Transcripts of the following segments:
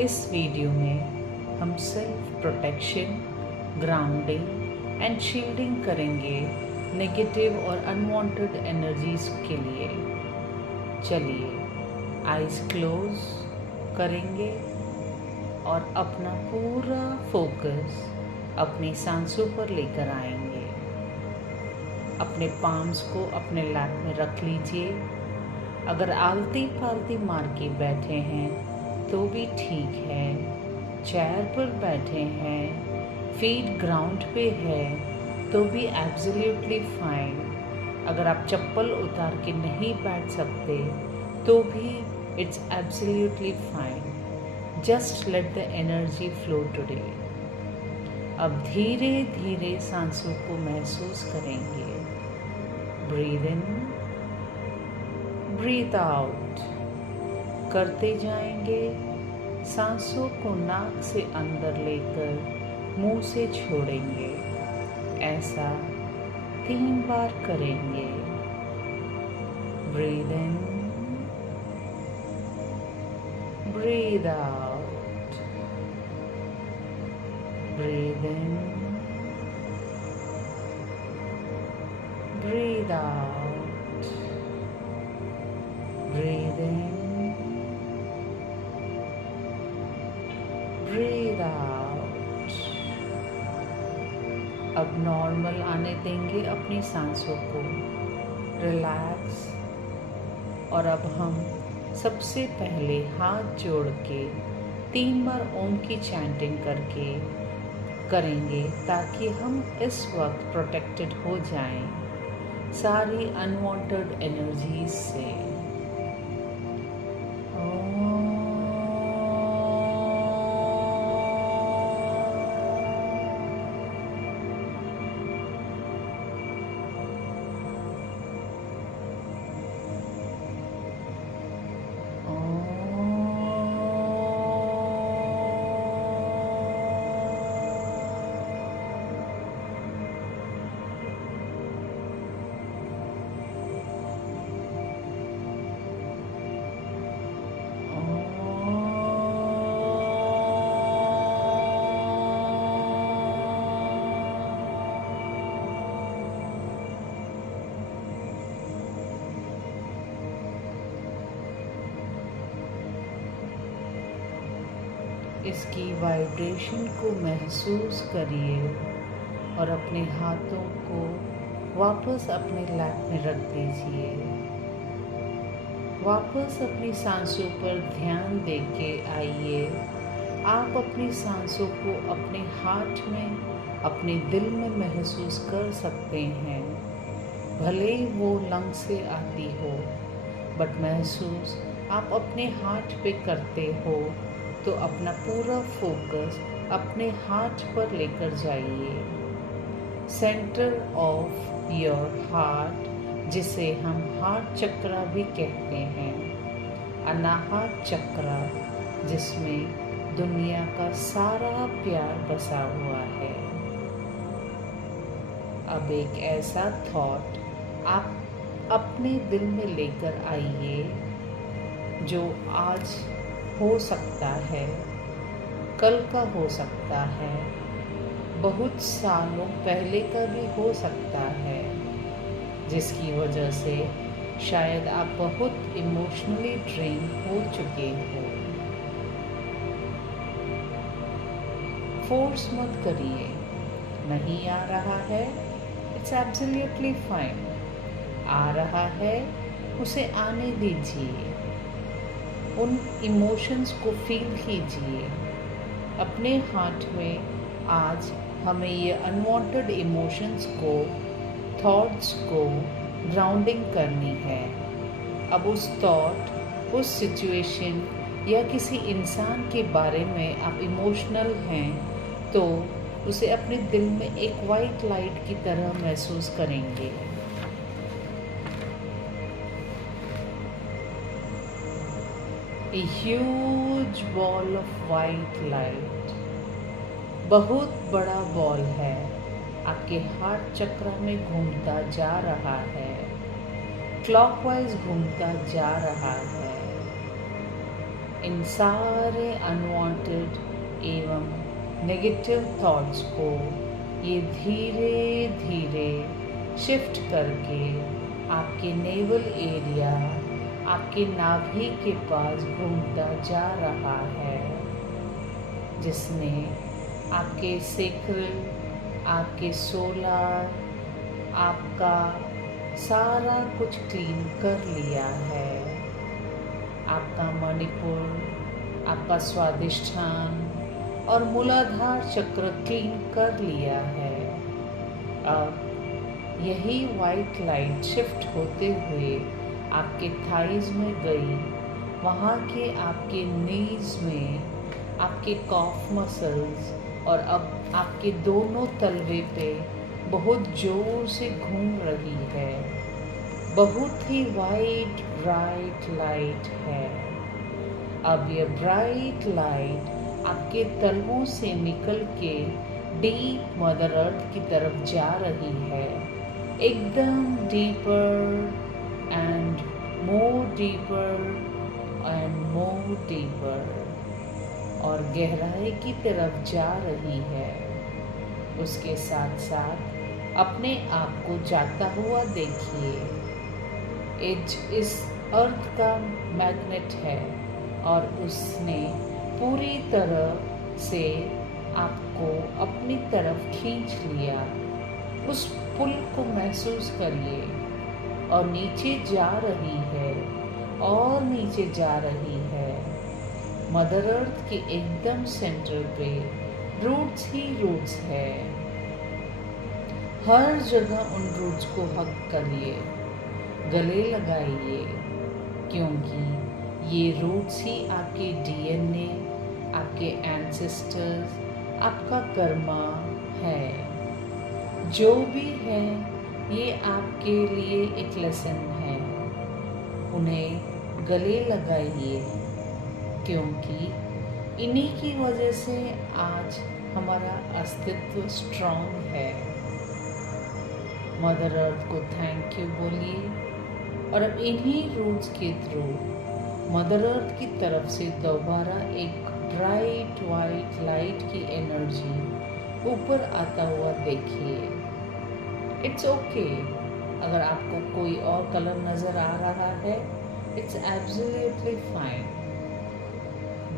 इस वीडियो में हम self protection, grounding and shielding करेंगे नेगेटिव और अनवांटेड एनर्जीज के लिए। चलिए आइज क्लोज करेंगे और अपना पूरा फोकस अपनी सांसों पर लेकर आएंगे। अपने पाम्स को अपने लैप में रख लीजिए। अगर आलती पालती मार के बैठे हैं तो भी ठीक है, चेयर पर बैठे हैं, फीट ग्राउंड पे है तो भी एब्सोल्युटली फाइन। अगर आप चप्पल उतार के नहीं बैठ सकते तो भी it's absolutely fine. Just let the energy flow today. अब धीरे धीरे सांसों को महसूस करेंगे। ब्रीद इन, ब्रीद आउट करते जाएंगे। सांसों को नाक से अंदर लेकर मुंह से छोड़ेंगे। ऐसा 3 बार करेंगे। Breathe in, breathe out, breathe in, breathe out, breathe in, breathe out. अब नॉर्मल आने देंगे अपनी सांसों को, रिलैक्स। और अब हम सबसे पहले हाथ जोड़ के 3 बार ओम की चैंटिंग करके करेंगे ताकि हम इस वक्त प्रोटेक्टेड हो जाएं सारी अनवांटेड एनर्जीज से। इसकी वाइब्रेशन को महसूस करिए और अपने हाथों को वापस अपने लैप में रख दीजिए। वापस अपनी सांसों पर ध्यान देके आइए। आप अपनी सांसों को अपने हार्ट में, अपने दिल में महसूस कर सकते हैं। भले ही वो लंग से आती हो, बट महसूस आप अपने हार्ट पे करते हो तो अपना पूरा फोकस अपने हार्ट पर लेकर जाइए। सेंटर ऑफ योर हार्ट, जिसे हम हार्ट चक्रा भी कहते हैं, अनाहत चक्रा, जिसमें दुनिया का सारा प्यार बसा हुआ है। अब एक ऐसा थॉट आप अपने दिल में लेकर आइए जो आज हो सकता है, कल का हो सकता है, बहुत सालों पहले का भी हो सकता है, जिसकी वजह से शायद आप बहुत इमोशनली ड्रेन हो चुके हो। फोर्स मत करिए। नहीं आ रहा है, इट्स एब्सोल्युटली फाइन। आ रहा है, उसे आने दीजिए। उन इमोशंस को फील कीजिए। अपने हार्ट में आज हमें ये अनवांटेड इमोशंस को, थॉट्स को ग्राउंडिंग करनी है। अब उस थॉट, उस सिचुएशन या किसी इंसान के बारे में आप इमोशनल हैं तो उसे अपने दिल में एक वाइट लाइट की तरह महसूस करेंगे। A huge ball of white light, बहुत बड़ा बॉल है, आपके हार्ट चक्र में घूमता जा रहा है, क्लॉकवाइज घूमता जा रहा है। इन सारे अनवांटेड एवं नेगेटिव थॉट्स को ये धीरे धीरे शिफ्ट करके आपके नेवल एरिया, आपके नाभि के पास घूमता जा रहा है, जिसने आपके सेक्रल, आपके सोलार, आपका सारा कुछ क्लीन कर लिया है। आपका मणिपुर, आपका स्वादिष्ठान और मूलाधार चक्र क्लीन कर लिया है। अब यही वाइट लाइट शिफ्ट होते हुए आपके थाइज में गई, वहाँ के आपके नीज में, आपके कॉफ मसल्स और अब आपके दोनों तलवे पे बहुत जोर से घूम रही है। बहुत ही वाइट ब्राइट लाइट है। अब ये ब्राइट लाइट आपके तलवों से निकल के डीप मदर अर्थ की तरफ जा रही है, एकदम deeper and more deeper and more deeper, और गहराई की तरफ जा रही है। उसके साथ साथ अपने आप को जाता हुआ देखिए। एज इस अर्थ का मैग्नेट है और उसने पूरी तरह से आपको अपनी तरफ खींच लिया। उस पुल को महसूस करिए और नीचे जा रही है और नीचे जा रही है। मदर अर्थ के एकदम सेंटर पे रूट्स ही रूट्स है। हर जगह उन रूट्स को हग करिए, गले लगाइए, क्योंकि ये रूट्स ही आपके डीएनए, आपके एंसेस्टर्स, आपका कर्मा है। जो भी है ये आपके लिए एक लेसन है। उन्हें गले लगाइए, क्योंकि इन्हीं की वजह से आज हमारा अस्तित्व स्ट्रॉन्ग है। मदर अर्थ को थैंक यू बोलिए और अब इन्हीं रूट्स के थ्रू मदर अर्थ की तरफ से दोबारा एक ब्राइट वाइट लाइट की एनर्जी ऊपर आता हुआ देखिए। इट्स ओके अगर आपको कोई और कलर नज़र आ रहा है, it's absolutely fine.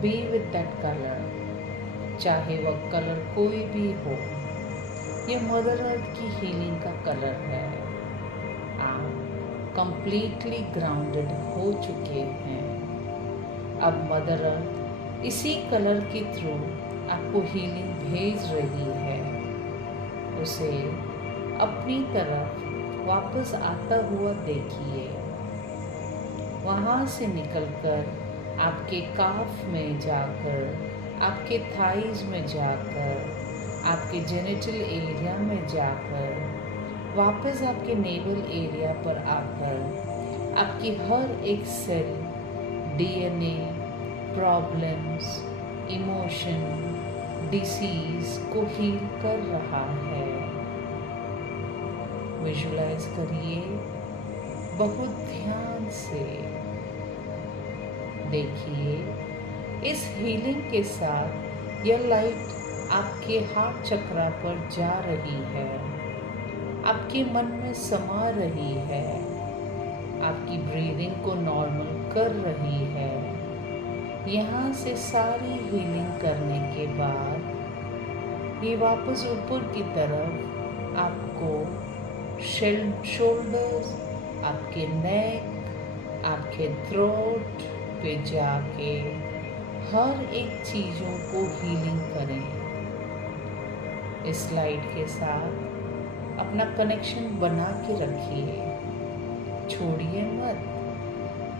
Be with that colour, चाहे वह कलर कोई भी हो। ये मदर अर्थ की हीलिंग का कलर है। आप कंप्लीटली ग्राउंडेड हो चुके हैं। अब मदर अर्थ इसी कलर के थ्रू आपको हीलिंग भेज रही है। उसे अपनी तरफ वापस आता हुआ देखिए। वहाँ से निकलकर आपके काफ में जाकर, आपके थाइज में जाकर, आपके जेनिटल एरिया में जाकर, वापस आपके नेवल एरिया पर आकर आपकी हर एक cell, DNA, problems, emotion, disease को हील कर रहा है। विजुलाइज करिए, बहुत ध्यान से देखिए। इस हीलिंग के साथ यह लाइट आपके हार्ट चक्रा पर जा रही है, आपके मन में समा रही है, आपकी ब्रीदिंग को नॉर्मल कर रही है। यहाँ से सारी हीलिंग करने के बाद ये वापस ऊपर की तरफ आपको शोल्डर्स, आपके नेक, आपके थ्रोट पे जाके हर एक चीज़ों को हीलिंग करें। इस लाइट के साथ अपना कनेक्शन बना के रखिए, छोड़िए मत,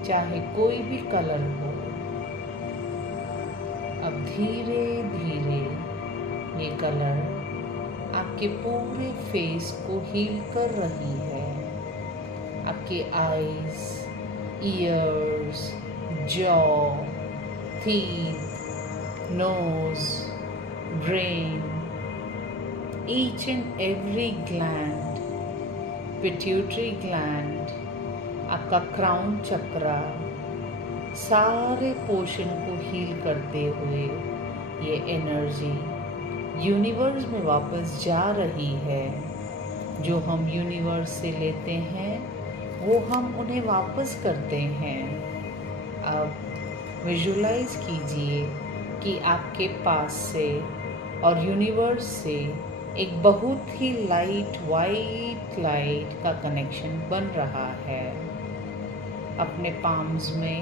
चाहे कोई भी कलर हो। अब धीरे धीरे ये कलर आपके पूरे फेस को हील कर रही है। आपके eyes, years, jaw, teeth, nose, brain, each and every gland, pituitary gland, आपका क्राउन चक्रा, सारे पोर्शन को हील करते हुए ये एनर्जी यूनिवर्स में वापस जा रही है। जो हम यूनिवर्स से लेते हैं वो हम उन्हें वापस करते हैं। अब विजुलाइज कीजिए कि आपके पास से और यूनिवर्स से एक बहुत ही लाइट वाइट लाइट का कनेक्शन बन रहा है। अपने पाम्स में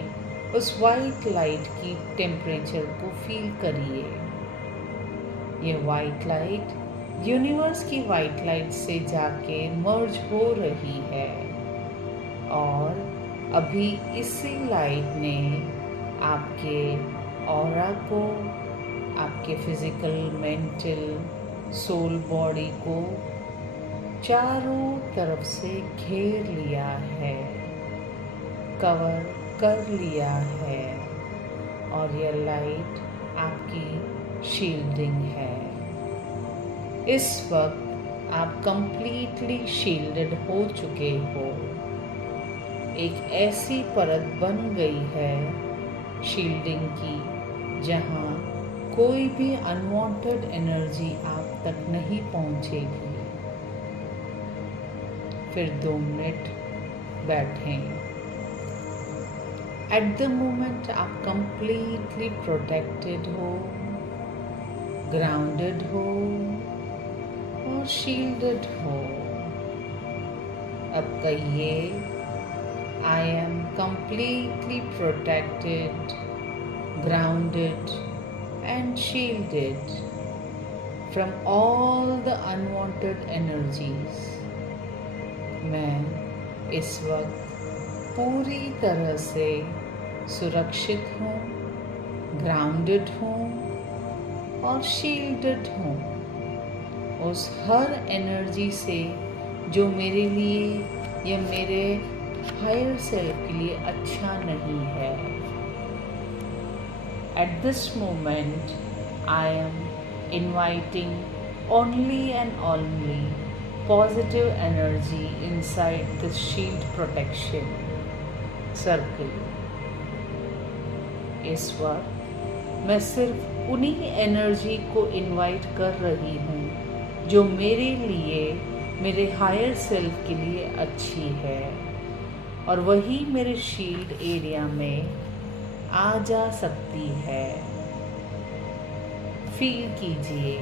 उस वाइट लाइट की टेम्परेचर को फील करिए। ये वाइट लाइट यूनिवर्स की वाइट लाइट से जाके मर्ज हो रही है और अभी इसी लाइट ने आपके ऑरा को, आपके फिजिकल, मेंटल, सोल बॉडी को चारों तरफ से घेर लिया है, कवर कर लिया है और यह लाइट आपकी शील्डिंग है। इस वक्त आप कंप्लीटली शील्डेड हो चुके हो। एक ऐसी परत बन गई है शील्डिंग की जहां कोई भी अनवांटेड एनर्जी आप तक नहीं पहुंचेगी। फिर 2 मिनट बैठें। एट द मोमेंट आप कंप्लीटली प्रोटेक्टेड हो, ग्राउंडेड हो और शील्डेड हो। अब कहिए, I am completely protected, grounded and shielded from all the unwanted energies। मैं इस वक्त पूरी तरह से सुरक्षित हूँ, ग्राउंडेड हूँ और शील्डेड हूँ उस हर एनर्जी से जो मेरे लिए या मेरे हायर सेल्फ के लिए अच्छा नहीं है। At this moment, I am inviting only and only positive energy inside this shield protection circle। इस वक्त मैं सिर्फ उन्हीं एनर्जी को इनवाइट कर रही हूँ जो मेरे लिए, मेरे हायर सेल्फ के लिए अच्छी है और वही मेरे शील्ड एरिया में आ जा सकती है। फील कीजिए।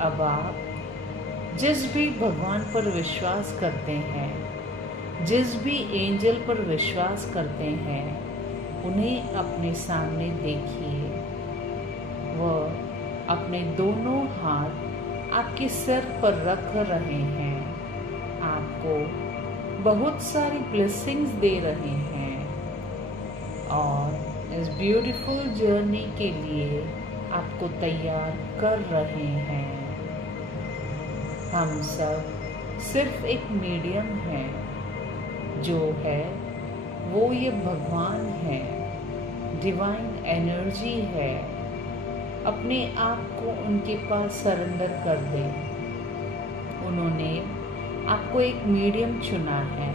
अब आप जिस भी भगवान पर विश्वास करते हैं, जिस भी एंजल पर विश्वास करते हैं, उन्हें अपने सामने देखिए। वह अपने दोनों हाथ आपके सर पर रख रहे हैं, आपको बहुत सारी ब्लेसिंग्स दे रहे हैं और इस ब्यूटीफुल जर्नी के लिए आपको तैयार कर रहे हैं। हम सब सिर्फ एक मीडियम हैं, जो है वो ये भगवान है, डिवाइन एनर्जी है। अपने आप को उनके पास सरेंडर कर दें। उन्होंने आपको एक मीडियम चुना है,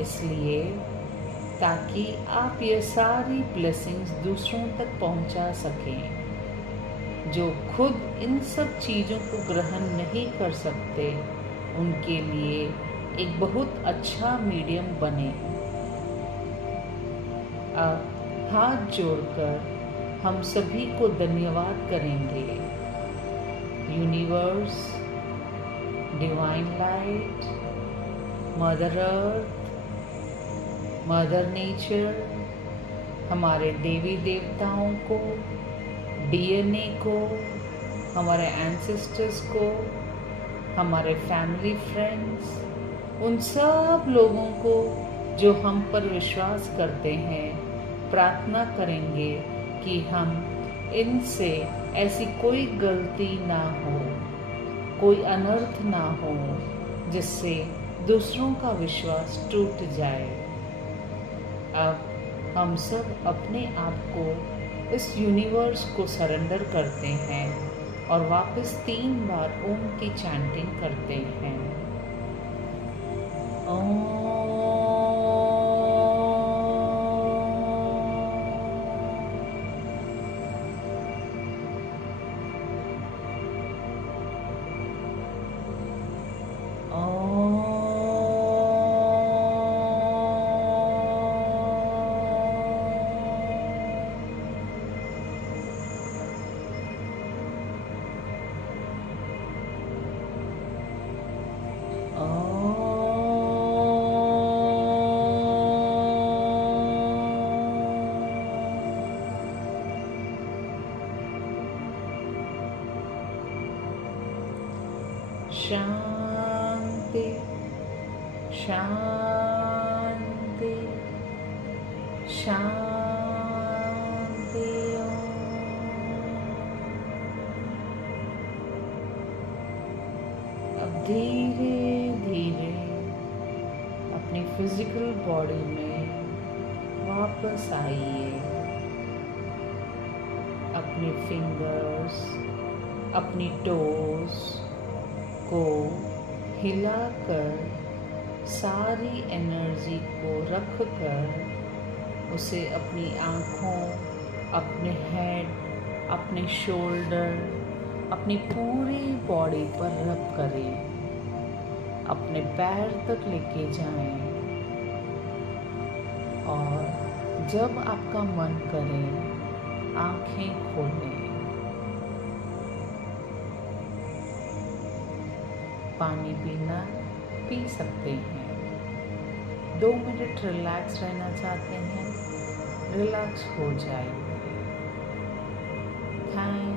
इसलिए ताकि आप ये सारी ब्लेसिंग्स दूसरों तक पहुंचा सकें। जो खुद इन सब चीज़ों को ग्रहण नहीं कर सकते, उनके लिए एक बहुत अच्छा मीडियम बने। अब हाथ जोड़कर हम सभी को धन्यवाद करेंगे। Universe, divine light, mother earth, mother nature, हमारे देवी देवताओं को, डीएनए को, हमारे एंसेस्टर्स को, हमारे फैमिली फ्रेंड्स, उन सब लोगों को जो हम पर विश्वास करते हैं, प्रार्थना करेंगे कि हम इनसे ऐसी कोई गलती ना हो, कोई अनर्थ ना हो जिससे दूसरों का विश्वास टूट जाए। अब हम सब अपने आप को इस यूनिवर्स को सरेंडर करते हैं और वापस 3 बार ओम की चैंटिंग करते हैं। ओम शांति शांति शांति। अब धीरे धीरे अपनी फिजिकल बॉडी में वापस आइए। अपने फिंगर्स, अपनी टोस को हिलाकर सारी एनर्जी को रखकर उसे अपनी आँखों, अपने हेड, अपने शोल्डर, अपनी पूरी बॉडी पर रब करें। अपने पैर तक लेके जाएं और जब आपका मन करे आँखें खोलें। पानी पीना पी सकते हैं। 2 मिनट रिलैक्स रहना चाहते हैं, रिलैक्स हो जाइए। थैंक